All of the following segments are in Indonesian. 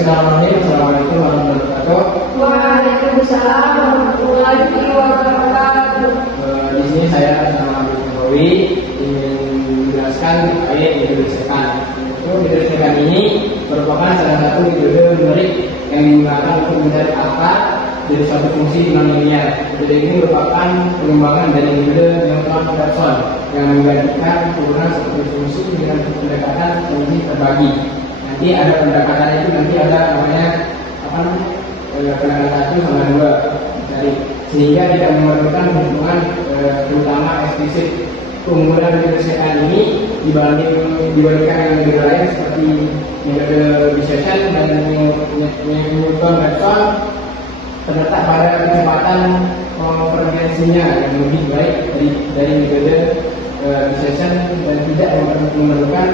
bismillahirrahmanirrahim. Assalamualaikum warahmatullahi wabarakatuh. Waalaikumsalam warahmatullahi wabarakatuh. Di sini saya bersama Bu Jokowi ingin menjelaskan terkait metode sekan. Metode ini merupakan salah satu metode numerik yang digunakan untuk mencari akar dari suatu fungsi non-linear. Metode ini merupakan pengembangan dari metode Newton-Raphson yang menggantikan penggunaan suatu fungsi dengan pendekatan fungsi terbagi. Nanti ada pendekatan itu nanti ada namanya pendekatan 1 sama 2 dari sehingga tidak memerlukan hubungan terutama eksplisit. Penggunaan metode sekan ini dibandingkan dengan metode lain seperti metode Bessetian dan Newton-Raphson terletak pada kecepatan konvergensinya yang lebih baik dari metode Bessetian dan tidak memerlukan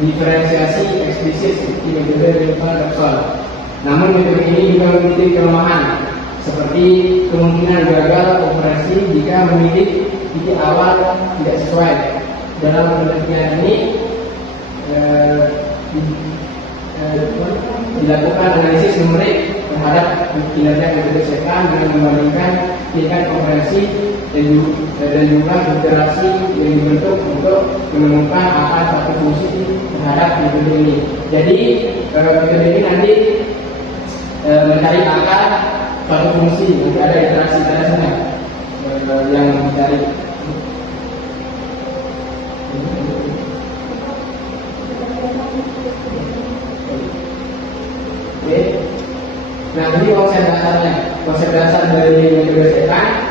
diferensiasi eksplisit seperti metode Newton-Raphson. Namun metode ini juga memiliki kelemahan seperti kemungkinan gagal operasi jika memilih titik awal tidak sesuai. Dalam penelitian ini dilakukan analisis numerik terhadap kinerja metode sekan dengan membandingkan tingkat konversi dan jumlah iterasi yang dibentuk untuk menemukan akar satu fungsi terhadap metode ini. Jadi metode ini nanti mencari akar suatu fungsi, nanti ada iterasi sana yang mencari. Oke. Nah, ini konsep dasarnya. Konsep dasar dari metode sekan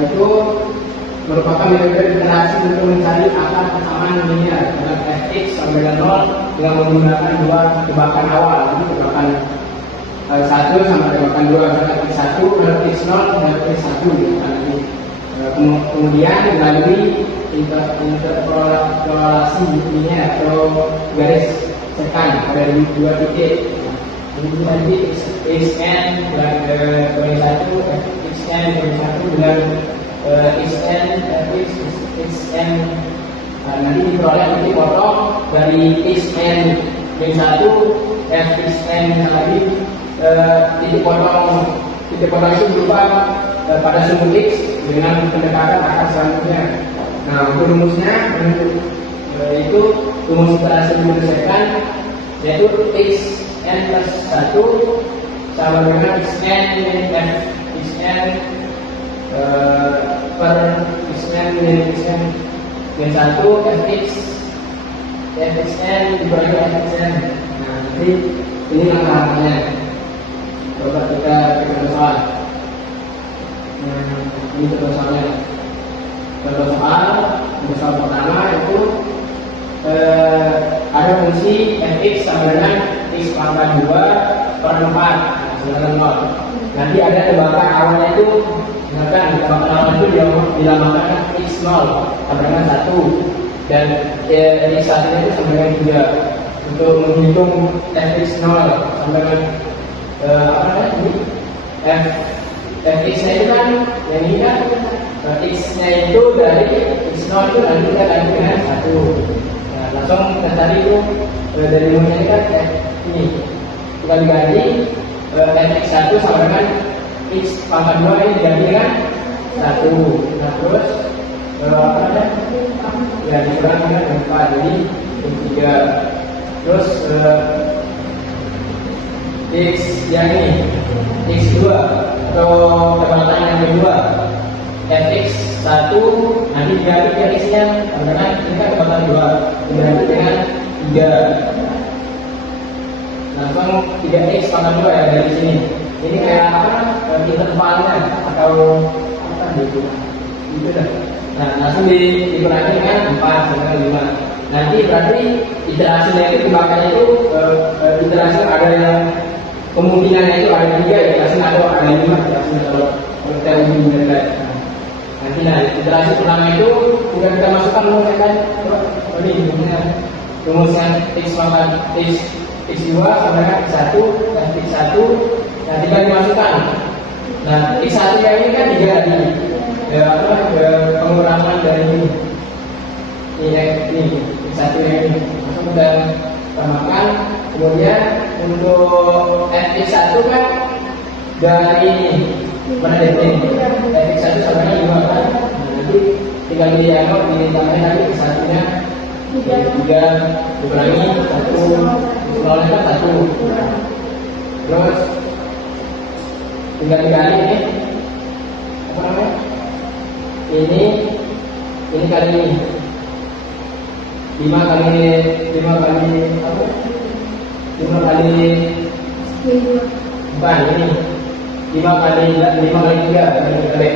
itu merupakan metode iterasi untuk mencari akar persamaan linear dengan fx sampai dengan 0 dengan menggunakan dua tebakan awal. Jadi tebakan 1 sama tebakan 2, fx 1, fx 0, dan fx 1. Kemudian melalui interpolasi linear atau garis sekan pada dua titik. Jadi nanti xn dan kali 1, xn kali 1 dan xn fx xn. Nanti diperoleh titik potong dari xn kali 1 fxn tadi. Titik potong itu berupa pada sumbu x dengan pendekatan akar selanjutnya. Nah, untuk rumusnya itu rumus iterasi metode sekan yaitu xn plus 1 sama dengan xn min f xn per xn min xn min 1 fx fxn dibagi fxn. Nah, jadi ini langkah-langkahnya. Coba kita soal. Ini contoh soalnya. Contoh soal pertama itu ada fungsi fx sama dengan x pangkat 2 per 4 sama dengan 0. Nanti ada tebakan awalnya itu, misalkan tebakan awal itu dinamakan x0 sama dengan 1 dan x1 itu sama dengan 3. Untuk menghitung fx0 sama dengan fx-nya itu kan yang ini kan x-nya itu dari x0 itu nanti kita ganti dengan 1. Nah, langsung kita cari itu dari rumusnya ini kan ini kita diganti fx1 sama dengan x pangkat 2 ini diganti dengan 1. Nah, terus ya dikurang dengan 4 jadi 3. Terus x yang ini x2 atau tebakan yang kedua fx1 nanti diganti ke x nya dengan kita tebakan 2 diganti dengan 3 langsung 3x pangkat 2 ya dari sini. Ini kayak intervalnya atau apa gitu dah. Nah, langsung dikurangi dengan 4 sama 5. Nanti berarti iterasinya itu tebakannya itu iterasi ada yang kemungkinannya itu ada 3 iterasi atau ada 5 iterasi kalau kita uji benar. Nanti iterasi pertama itu sudah kita masukkan rumusnya kan. Ini rumusnya x pangkat x2 sama dengan x1 dan x1 nah tinggal dimasukkan. Nah x1 yang ini kan 3 tadi pengurangan dari ini x1 yang ini masuk dan tambahkan kemudian untuk fx1 kan dari mana ini fx1 sama 5 kan. Nah, nanti tinggal dianggap ditambah lagi satunya 3 dikurangi 1 nolnya kan 1. Terus tinggal dikali ini apa namanya, ini kali ini 5 kali apa, 5 kali bukan ini 5 kali 3 kali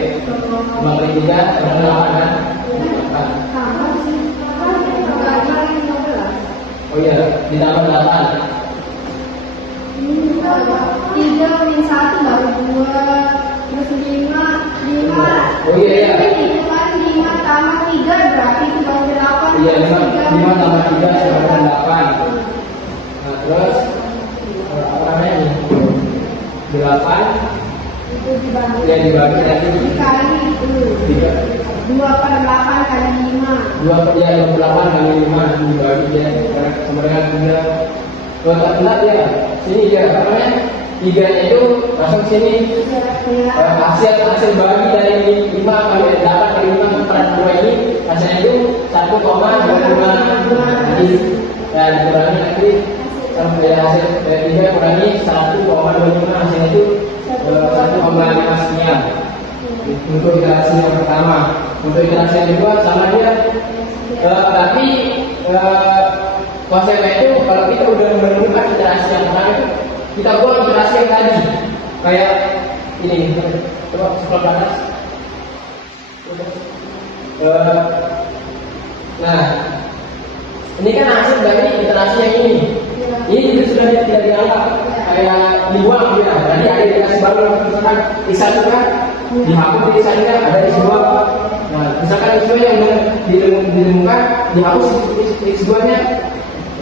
3 sama 8 kan. Oh iya, ditambah 8. 3 min 1 baru 2 terus 5. Oh iya. Ini kan 5 tambah 3 berarti itu baru 8. Iya, 5 tambah 3 sama 8. Nah, terus apa namanya ini? 8 Itu dibagi. yang dibagi tadi Dikali itu. 2/8 kali 5. 2/8 kali 5 dibagi ya sama dengan 3. Kalau tak benar ya, sini dia apa namanya? 3 itu masuk sini. Hasil bagi dari 5 kali 8 kali 5 per 2 ini hasilnya itu 1,25. Nanti dan dikurangi nanti sampai hasil dari 3 kurangi 1,25 hasilnya itu 1,5 sekian. Untuk iterasi yang pertama. Untuk iterasi yang kedua sama dia, tapi konsepnya itu kalau kita udah menemukan iterasi yang pertama itu kita buat iterasi yang tadi kayak ini. Coba sebelah panas. Nah, ini kan hasil dari iterasi yang ini. Ini juga sudah tidak dianggap kayak dibuang ya. Berarti ada iterasi baru, misalkan X1 kan dihapus di X1 kan ada X2. Nah, misalkan X2 yang ditemukan dihapus X2 nya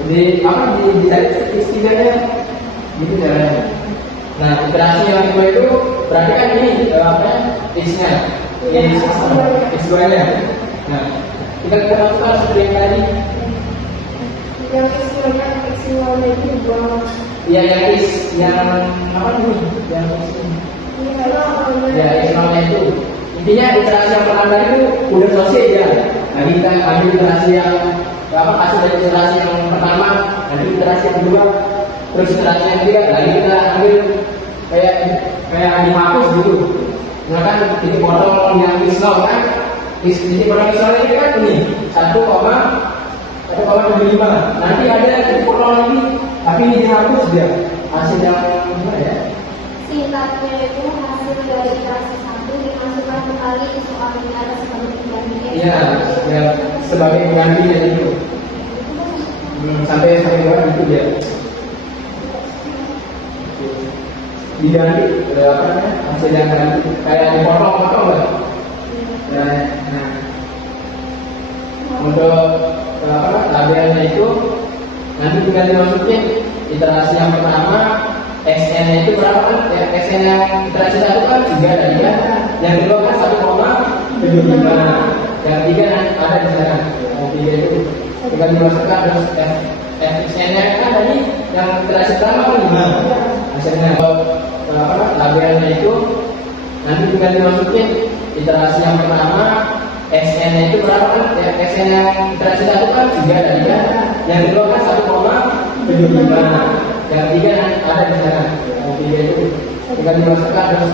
dicari X3 nya gitu caranya. Nah, iterasi yang kedua itu berarti kan ini X nya X2 nya. Nah, kita masukkan seperti yang tadi. Yang X1 itu buang. Iya, yang apa nih? Yang ya, X0 itu. Intinya iterasi yang pertama itu udah selesai ya. Nah, kita ambil iterasi yang hasil dari iterasi yang pertama, nanti iterasi yang kedua, terus iterasi yang ketiga, lagi kita ambil kayak dihapus gitu. Misalkan titik potong yang X0 kan, titik potong X0 ini kan ini 1,75. Nanti ada titik potong lagi, tapi ini dihapus dia. Hasil yang gimana ya? Singkatnya itu hasil dari iterasi 1 dimasukkan kembali ke soal yang ada sebagai pengganti. Iya, ya, sebagai pengganti dari itu. Sampai buat itu dia. Diganti apa namanya? Hasil yang ganti kayak dipotong-potong lah. Nah, untuk tabelnya itu nanti tinggal dimasukin iterasi yang pertama. SN itu berapa kan? Ya, SN yang iterasi 1 kan 3 tadi kan. Yang kedua kan 1,75. Yang 3 ada di sana. Yang 3 itu tinggal dimasukkan terus SN nya kan tadi yang iterasi pertama kan 5. Hasilnya tabelnya itu nanti tinggal dimasukin iterasi yang pertama. SN nya itu berapa kan? Ya, SN yang iterasi 1 kan 3 tadi kan. Yang kedua kan 1,75. Yang 3 ada di sana. Yang 3 itu tinggal dimasukkan terus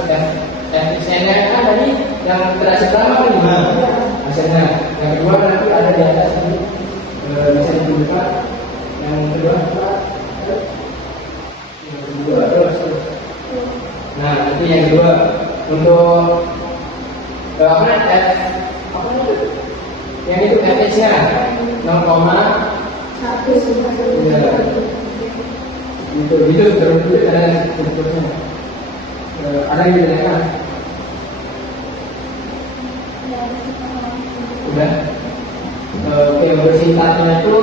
SN-nya kan tadi yang iterasi pertama kan 5. Hasilnya yang kedua nanti ada di atas ini, bisa dibuka. Yang kedua terus. Nah, nanti yang kedua untuk yang itu fx-nya 0,1. Ya. Itu terus ada sebetulnya ada yang ditanyakan. Udah. Oke, untuk singkatnya itu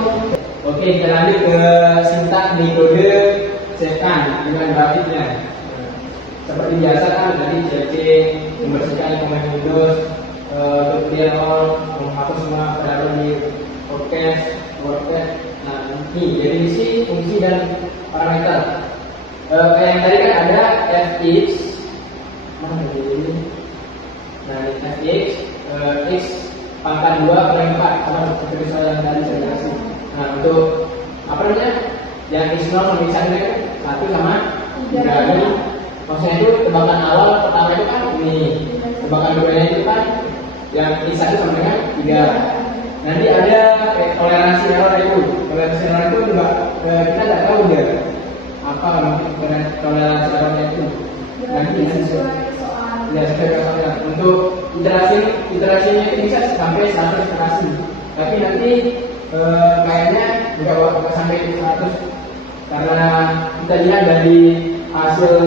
oke, kita lanjut ke sintak metode cekan dengan grafiknya. Seperti biasa kan tadi CC membersihkan pemain Windows, tutorial menghapus semua pada di podcast. Nah, ini definisi, fungsi dan parameter. kayak yang tadi kan ada fx, mana ini? Nah ini fx, x pangkat 2 per 4 sama seperti soal yang tadi saya kasih. Nah untuk apa namanya? Yang x0 sama x1 kan 1 sama 3 ini. Maksudnya itu tebakan awal pertama itu kan ini, tebakan keduanya itu kan yang x1 sama dengan 3. Nanti ada toleransi error itu. Toleransi error itu juga kita nggak tahu dia apa mungkin toleransi errornya itu. Nanti sesuai ya sesuai soalnya. Untuk iterasinya itu bisa sampai 100 iterasi. Tapi nanti kayaknya nggak sampai 100 karena kita lihat dari hasil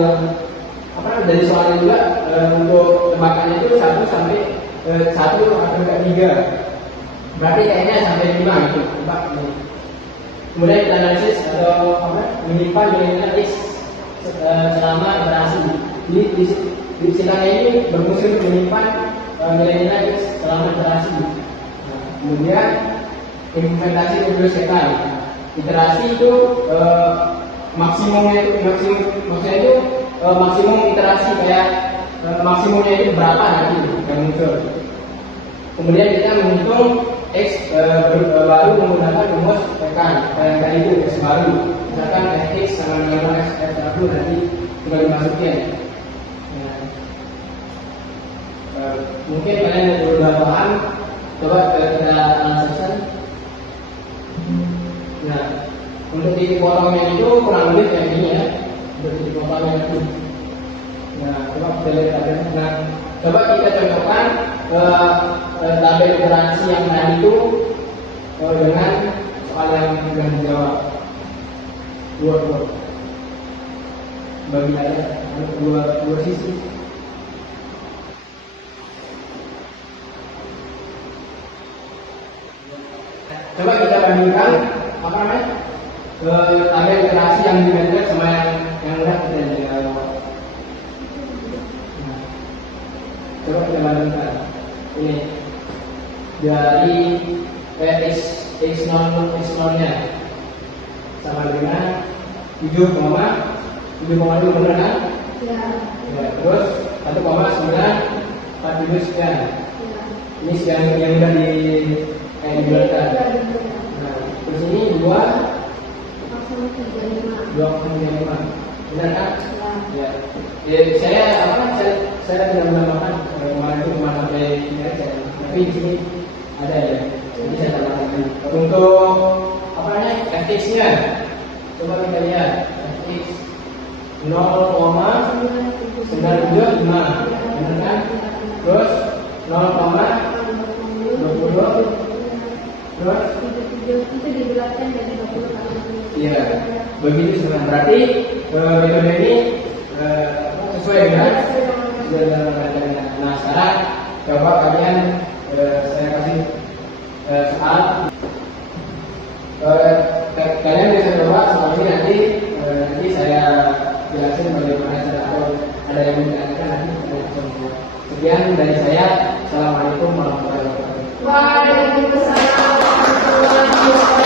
dari soalnya juga untuk tebakannya itu 1 sampai 1 atau enggak 3. Berarti kayaknya sampai 5 itu tebak ini. Kemudian kita analisis atau menyimpan nilai x selama iterasi. Di silangan ini berfungsi untuk menyimpan nilai-nilai x selama iterasi. Nah, kemudian implementasi kebiasaan. Iterasi itu maksimumnya itu maksudnya itu maksimum iterasi kayak maksimumnya itu berapa nanti yang muncul. Kemudian kita menghitung x baru menggunakan rumus tekan kayak tadi itu x baru. Misalkan fx sama dengan f1 nanti tinggal dimasukin. Mungkin kalian yang sudah paham, coba kita analisis. Nah, untuk titik potongnya itu kurang lebih kayak gini ya. Untuk titik potongnya itu. Nah, coba kita lihat ada. Nah, coba kita contohkan tabel iterasi yang tadi itu dengan soal yang sudah dijawab. Dua bagi ada dua sisi. Coba kita bandingkan apa namanya tabel iterasi yang dimainkan sama yang udah kita jawab. Nah, coba kita bandingkan ini dari x0 nya sama dengan 7,2 benar kan? Ya. Terus 1,947 sekian. Ini sekian yang udah dibulatkan. Nah, terus ini 2,35. Benar kan? Ya. Saya tidak menambahkan kemarin itu cuma sampai 3 aja. Tapi di sini ada ya. Jadi saya tambahkan. Untuk apa namanya? fx-nya. Coba kita lihat fx 0,975. Benar kan? Terus 0,20. Terus itu dibulatkan dari 20 kali. Iya, begitu sebenarnya. Berarti metode ini sesuai dengan nah sekarang coba kalian saya kasih soal kalian bisa coba soal ini nanti saya jelasin bagaimana cara atau ada yang menjelaskan nanti kita langsung buat. Sekian dari saya. Assalamualaikum warahmatullahi wabarakatuh. Waalaikumsalam warahmatullahi wabarakatuh.